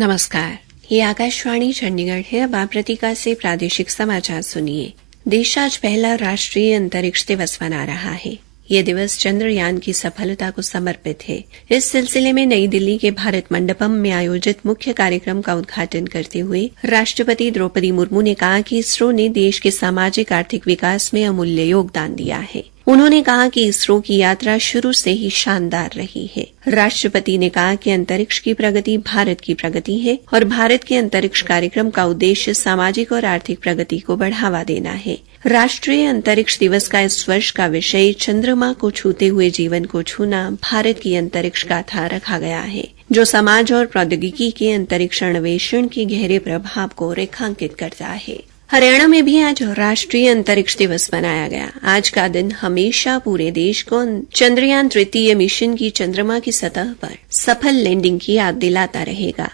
नमस्कार, ये आकाशवाणी चंडीगढ़ है। अब आप प्रतीका से प्रादेशिक समाचार सुनिए। देश आज पहला राष्ट्रीय अंतरिक्ष दिवस मना रहा है। ये दिवस चंद्रयान की सफलता को समर्पित है। इस सिलसिले में नई दिल्ली के भारत मंडपम में आयोजित मुख्य कार्यक्रम का उद्घाटन करते हुए राष्ट्रपति द्रौपदी मुर्मू ने कहा कि इसरो ने देश के सामाजिक आर्थिक विकास में अमूल्य योगदान दिया है। उन्होंने कहा कि इसरो की यात्रा शुरू से ही शानदार रही है। राष्ट्रपति ने कहा कि अंतरिक्ष की प्रगति भारत की प्रगति है और भारत के अंतरिक्ष कार्यक्रम का उद्देश्य सामाजिक और आर्थिक प्रगति को बढ़ावा देना है। राष्ट्रीय अंतरिक्ष दिवस का इस वर्ष का विषय चंद्रमा को छूते हुए जीवन को छूना भारत की अंतरिक्ष गाथा रखा गया है, जो समाज और प्रौद्योगिकी के अंतरिक्ष अन्वेषण के गहरे प्रभाव को रेखांकित करता है। हरियाणा में भी आज राष्ट्रीय अंतरिक्ष दिवस मनाया गया। आज का दिन हमेशा पूरे देश को चंद्रयान तृतीय मिशन की चंद्रमा की सतह पर सफल लैंडिंग की याद दिलाता रहेगा।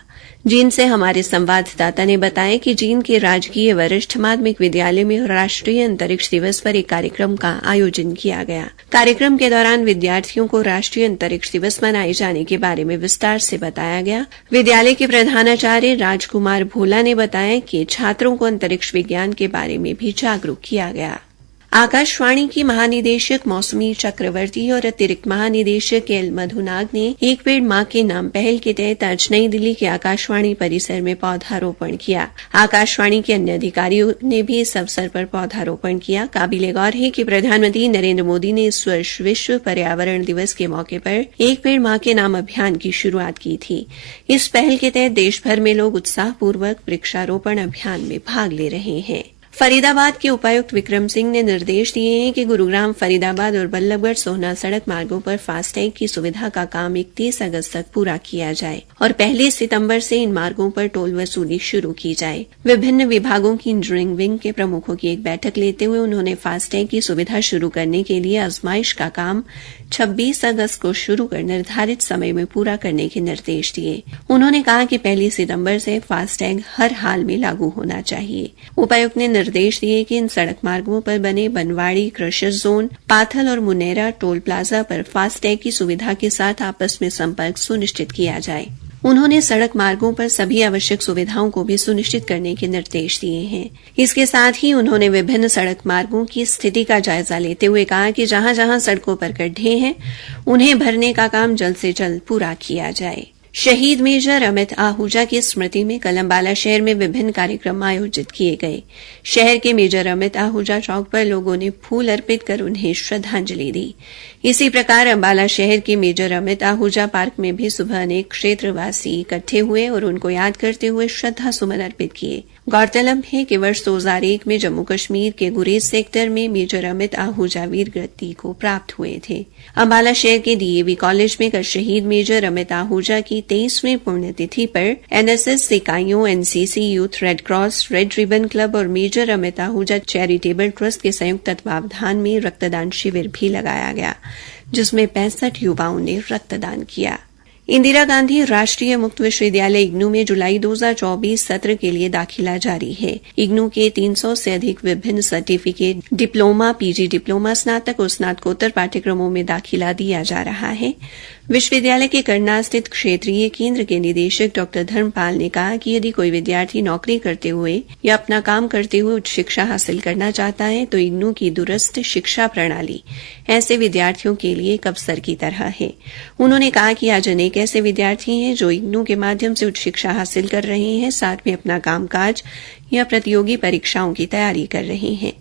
जींद से हमारे संवाददाता ने बताया कि जींद के राजकीय वरिष्ठ माध्यमिक विद्यालय में राष्ट्रीय अंतरिक्ष दिवस पर एक कार्यक्रम का आयोजन किया गया। कार्यक्रम के दौरान विद्यार्थियों को राष्ट्रीय अंतरिक्ष दिवस मनाए जाने के बारे में विस्तार से बताया गया। विद्यालय के प्रधानाचार्य राजकुमार भोला ने बताया कि छात्रों को अंतरिक्ष विज्ञान के बारे में भी जागरूक किया गया। आकाशवाणी की महानिदेशक मौसमी चक्रवर्ती और अतिरिक्त महानिदेशक एल मधुनाग ने एक पेड़ मां के नाम पहल के तहत आज नई दिल्ली के आकाशवाणी परिसर में पौधारोपण किया। आकाशवाणी के अन्य अधिकारियों ने भी इस अवसर पर पौधारोपण किया। काबिले गौर है कि प्रधानमंत्री नरेंद्र मोदी ने इस वर्ष विश्व पर्यावरण दिवस के मौके पर एक पेड़ मां के नाम अभियान की शुरुआत की थी। इस पहल के तहत देश भर में लोग उत्साहपूर्वक वृक्षारोपण अभियान में भाग ले रहे हैं। फरीदाबाद के उपायुक्त विक्रम सिंह ने निर्देश दिए हैं कि गुरुग्राम, फरीदाबाद और बल्लभगढ़ सोहना सड़क मार्गों पर फास्टैग की सुविधा का काम 31 अगस्त तक पूरा किया जाए और 1 सितंबर से इन मार्गों पर टोल वसूली शुरू की जाए। विभिन्न विभागों की इंजीनियरिंग विंग के प्रमुखों की एक बैठक लेते हुए उन्होंने फास्टैग की सुविधा शुरू करने के लिए आजमाइश का काम 26 अगस्त को शुरू कर निर्धारित समय में पूरा करने के निर्देश दिए। उन्होंने कहा कि 1 सितंबर से फास्टैग हर हाल में लागू होना चाहिए। उपायुक्त ने निर्देश दिए कि इन सड़क मार्गों पर बने बनवाड़ी, क्रशर जोन, पाथल और मुनेरा टोल प्लाजा पर फास्टैग की सुविधा के साथ आपस में संपर्क सुनिश्चित किया जाए। उन्होंने सड़क मार्गों पर सभी आवश्यक सुविधाओं को भी सुनिश्चित करने के निर्देश दिए हैं। इसके साथ ही उन्होंने विभिन्न सड़क मार्गों की स्थिति का जायजा लेते हुए कहा कि जहां जहां सड़कों पर गड्ढे हैं उन्हें भरने का काम जल्द से जल्द पूरा किया जाए। शहीद मेजर अमित आहूजा की स्मृति में कल अम्बाला शहर में विभिन्न कार्यक्रम आयोजित किए गए। शहर के मेजर अमित आहूजा चौक पर लोगों ने फूल अर्पित कर उन्हें श्रद्धांजलि दी। इसी प्रकार अम्बाला शहर के मेजर अमित आहूजा पार्क में भी सुबह अनेक क्षेत्रवासी इकट्ठे हुए और उनको याद करते हुए श्रद्धा सुमन अर्पित किए। गौरतलब है कि वर्ष 2001 में जम्मू कश्मीर के गुरेज सेक्टर में मेजर अमित आहूजा वीर गति को प्राप्त हुए थे। अम्बाला शहर के डीएवी कॉलेज में कल शहीद मेजर अमित आहूजा की 23वीं पुण्यतिथि पर एनएसएस इकाइयों, NCC, youth red cross, red ribbon club और major Amit Ahuja charitable trust के संयुक्त तत्वावधान में रक्तदान शिविर भी लगाया गया, जिसमें 65 युवाओं ने रक्तदान किया। इंदिरा गांधी राष्ट्रीय मुक्त विश्वविद्यालय इग्नू में जुलाई 2024 सत्र के लिए दाखिला जारी है। इग्नू के 300 से अधिक विभिन्न सर्टिफिकेट, डिप्लोमा, पीजी डिप्लोमा, स्नातक और स्नातकोत्तर पाठ्यक्रमों में दाखिला दिया जा रहा है। विश्वविद्यालय के करनाल स्थित क्षेत्रीय केंद्र के निदेशक डॉ धर्मपाल ने कहा कि यदि कोई विद्यार्थी नौकरी करते हुए या अपना काम करते हुए उच्च शिक्षा हासिल करना चाहता है तो इग्नू की दूरस्थ शिक्षा प्रणाली ऐसे विद्यार्थियों के लिए एक अवसर की तरह है। उन्होंने कहा कि आज अनेक ऐसे विद्यार्थी हैं जो इग्नू के माध्यम से उच्च शिक्षा हासिल कर रहे हैं, साथ में अपना कामकाज या प्रतियोगी परीक्षाओं की तैयारी कर रहे हैं।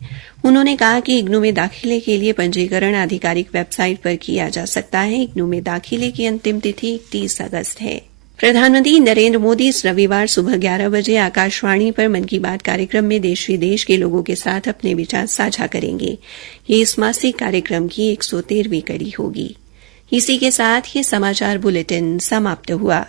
उन्होंने कहा कि इग्नू में दाखिले के लिए पंजीकरण आधिकारिक वेबसाइट पर किया जा सकता है। इग्नू में दाखिले की अंतिम तिथि 30 अगस्त है। प्रधानमंत्री नरेंद्र मोदी इस रविवार सुबह 11 बजे आकाशवाणी पर मन की बात कार्यक्रम में देश विदेश के लोगों के साथ अपने विचार साझा करेंगे। ये इस मासिक कार्यक्रम की 113वीं कड़ी होगी। इसी के साथ ये समाचार बुलेटिन समाप्त हुआ।